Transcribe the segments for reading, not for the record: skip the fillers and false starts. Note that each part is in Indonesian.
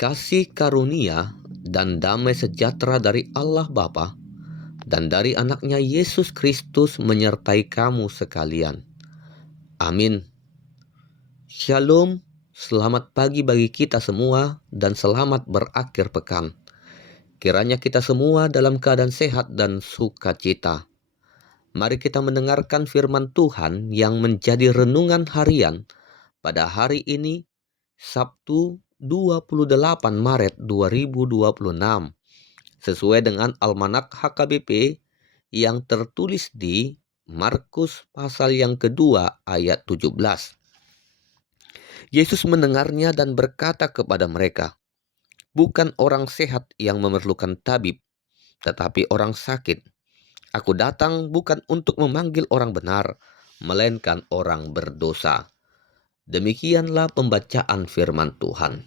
Kasih karunia dan damai sejahtera dari Allah Bapa dan dari anaknya Yesus Kristus menyertai kamu sekalian. Amin. Shalom, selamat pagi bagi kita semua dan selamat berakhir pekan. Kiranya kita semua dalam keadaan sehat dan sukacita. Mari kita mendengarkan firman Tuhan yang menjadi renungan harian pada hari ini, Sabtu 28 Maret 2026, sesuai dengan Almanak HKBP yang tertulis di Markus pasal yang kedua ayat 17. Yesus mendengarnya dan berkata kepada mereka, "Bukan orang sehat yang memerlukan tabib, tetapi orang sakit. Aku datang bukan untuk memanggil orang benar, melainkan orang berdosa." Demikianlah pembacaan firman Tuhan.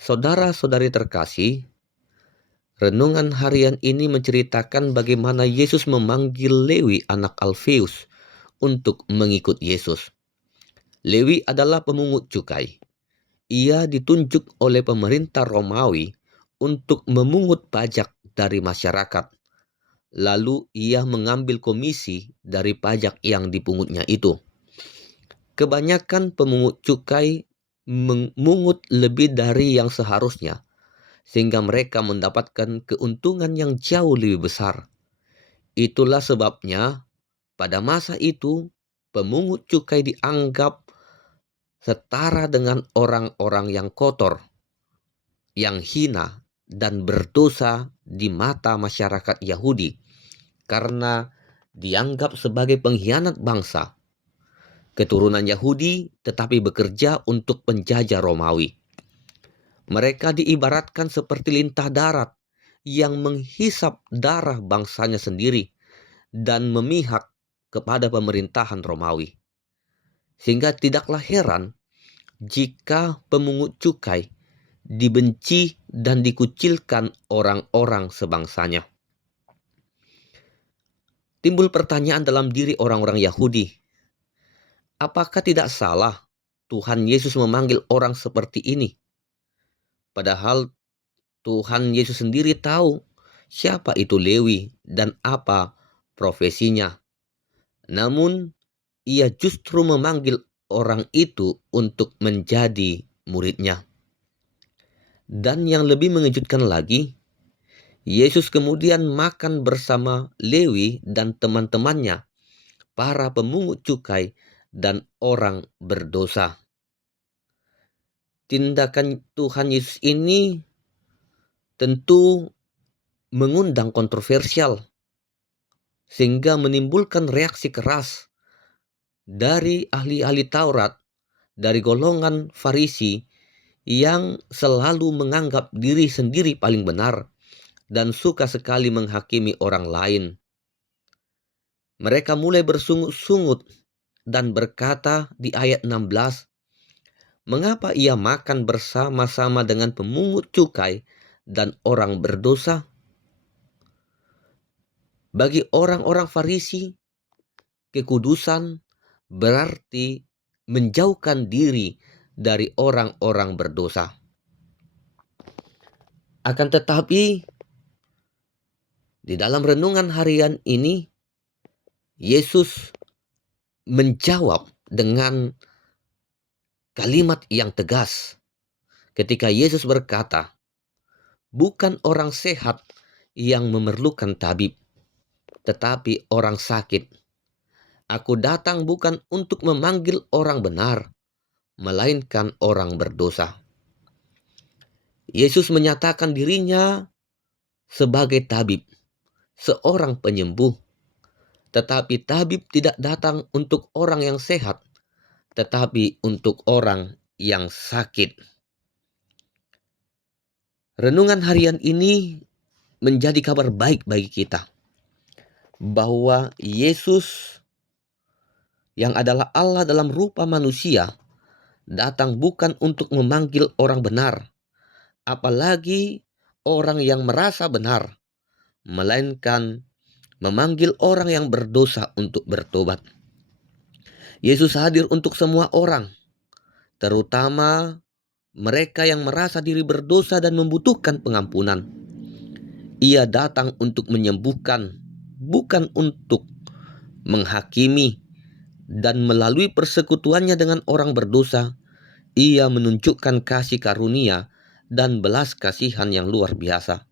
Saudara-saudari terkasih, renungan harian ini menceritakan bagaimana Yesus memanggil Lewi anak Alfeus untuk mengikut Yesus. Lewi adalah pemungut cukai. Ia ditunjuk oleh pemerintah Romawi untuk memungut pajak dari masyarakat. Lalu ia mengambil komisi dari pajak yang dipungutnya itu. Kebanyakan pemungut cukai memungut lebih dari yang seharusnya, sehingga mereka mendapatkan keuntungan yang jauh lebih besar. Itulah sebabnya pada masa itu pemungut cukai dianggap setara dengan orang-orang yang kotor, yang hina, dan berdosa di mata masyarakat Yahudi karena dianggap sebagai pengkhianat bangsa, keturunan Yahudi tetapi bekerja untuk penjajah Romawi. Mereka diibaratkan seperti lintah darat yang menghisap darah bangsanya sendiri dan memihak kepada pemerintahan Romawi. Sehingga tidaklah heran jika pemungut cukai dibenci dan dikucilkan orang-orang sebangsanya. Timbul pertanyaan dalam diri orang-orang Yahudi, apakah tidak salah Tuhan Yesus memanggil orang seperti ini? Padahal Tuhan Yesus sendiri tahu siapa itu Lewi dan apa profesinya. Namun, ia justru memanggil orang itu untuk menjadi muridnya. Dan yang lebih mengejutkan lagi, Yesus kemudian makan bersama Lewi dan teman-temannya, para pemungut cukai dan orang berdosa. Tindakan Tuhan Yesus ini tentu mengundang kontroversial, sehingga menimbulkan reaksi keras dari ahli-ahli Taurat, dari golongan Farisi yang selalu menganggap diri sendiri paling benar dan suka sekali menghakimi orang lain. Mereka mulai bersungut-sungut dan berkata di ayat 16, "Mengapa ia makan bersama-sama dengan pemungut cukai dan orang berdosa?" Bagi orang-orang Farisi, kekudusan berarti menjauhkan diri dari orang-orang berdosa. Akan tetapi, di dalam renungan harian ini, Yesus menjawab dengan kalimat yang tegas ketika Yesus berkata, "Bukan orang sehat yang memerlukan tabib, tetapi orang sakit. Aku datang bukan untuk memanggil orang benar, melainkan orang berdosa." Yesus menyatakan dirinya sebagai tabib, seorang penyembuh. Tetapi tabib tidak datang untuk orang yang sehat, tetapi untuk orang yang sakit. Renungan harian ini menjadi kabar baik bagi kita, bahwa Yesus yang adalah Allah dalam rupa manusia datang bukan untuk memanggil orang benar, apalagi orang yang merasa benar, melainkan memanggil orang yang berdosa untuk bertobat. Yesus hadir untuk semua orang, terutama mereka yang merasa diri berdosa dan membutuhkan pengampunan. Ia datang untuk menyembuhkan, bukan untuk menghakimi, dan melalui persekutuannya dengan orang berdosa, ia menunjukkan kasih karunia dan belas kasihan yang luar biasa.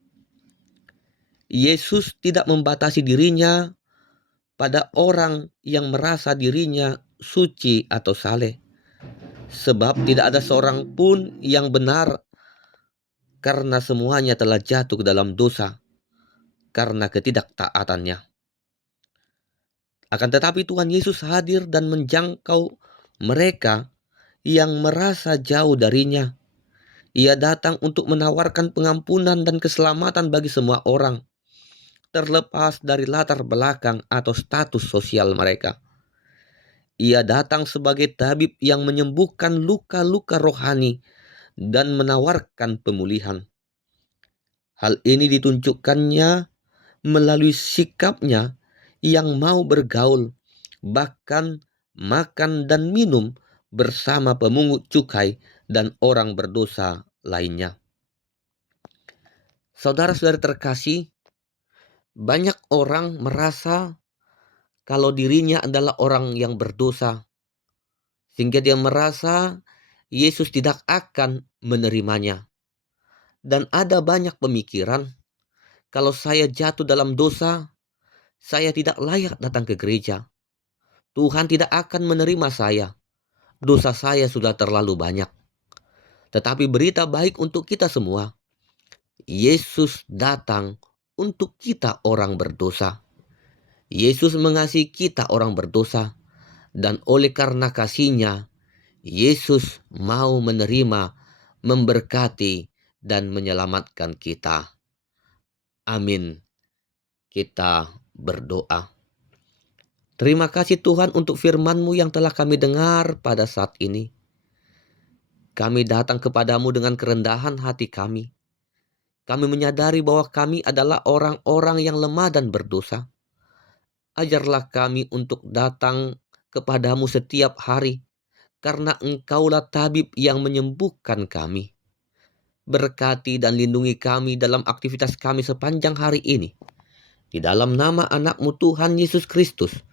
Yesus tidak membatasi dirinya pada orang yang merasa dirinya suci atau saleh, sebab tidak ada seorang pun yang benar, karena semuanya telah jatuh ke dalam dosa karena ketidaktaatannya. Akan tetapi Tuhan Yesus hadir dan menjangkau mereka yang merasa jauh darinya. Ia datang untuk menawarkan pengampunan dan keselamatan bagi semua orang, terlepas dari latar belakang atau status sosial mereka. Ia datang sebagai tabib yang menyembuhkan luka-luka rohani dan menawarkan pemulihan. Hal ini ditunjukkannya melalui sikapnya yang mau bergaul, bahkan makan dan minum bersama pemungut cukai dan orang berdosa lainnya. Saudara-saudara terkasih, banyak orang merasa kalau dirinya adalah orang yang berdosa, sehingga dia merasa Yesus tidak akan menerimanya. Dan ada banyak pemikiran, kalau saya jatuh dalam dosa, saya tidak layak datang ke gereja. Tuhan tidak akan menerima saya. Dosa saya sudah terlalu banyak. Tetapi berita baik untuk kita semua. Yesus datang untuk kita orang berdosa. Yesus mengasihi kita orang berdosa. Dan oleh karena kasih-Nya, Yesus mau menerima, memberkati, dan menyelamatkan kita. Amin. Kita berdoa. Terima kasih Tuhan untuk firman-Mu yang telah kami dengar pada saat ini. Kami datang kepadamu dengan kerendahan hati kami. Kami menyadari bahwa kami adalah orang-orang yang lemah dan berdosa. Ajarlah kami untuk datang kepadamu setiap hari, karena Engkaulah tabib yang menyembuhkan kami. Berkati dan lindungi kami dalam aktivitas kami sepanjang hari ini. Di dalam nama anak-Mu Tuhan Yesus Kristus,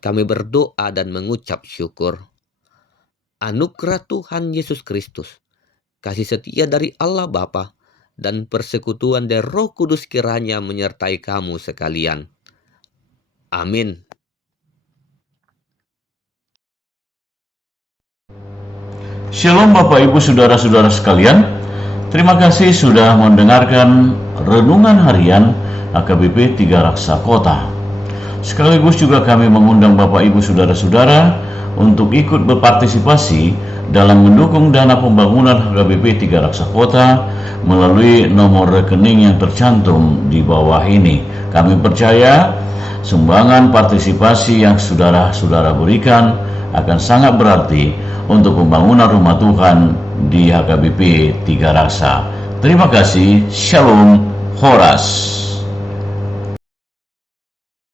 kami berdoa dan mengucap syukur. Anugerah Tuhan Yesus Kristus, kasih setia dari Allah Bapa, dan persekutuan dari Roh Kudus kiranya menyertai kamu sekalian. Amin. Shalom Bapak Ibu Saudara-saudara sekalian. Terima kasih sudah mendengarkan Renungan Harian HKBP 3 Raksa Kota. Sekaligus juga kami mengundang Bapak Ibu Saudara-saudara untuk ikut berpartisipasi dalam mendukung dana pembangunan HKBP 3 Raksa Kota melalui nomor rekening yang tercantum di bawah ini. Kami percaya sumbangan partisipasi yang saudara-saudara berikan akan sangat berarti untuk pembangunan rumah Tuhan di HKBP 3 Raksa. Terima kasih. Shalom. Horas.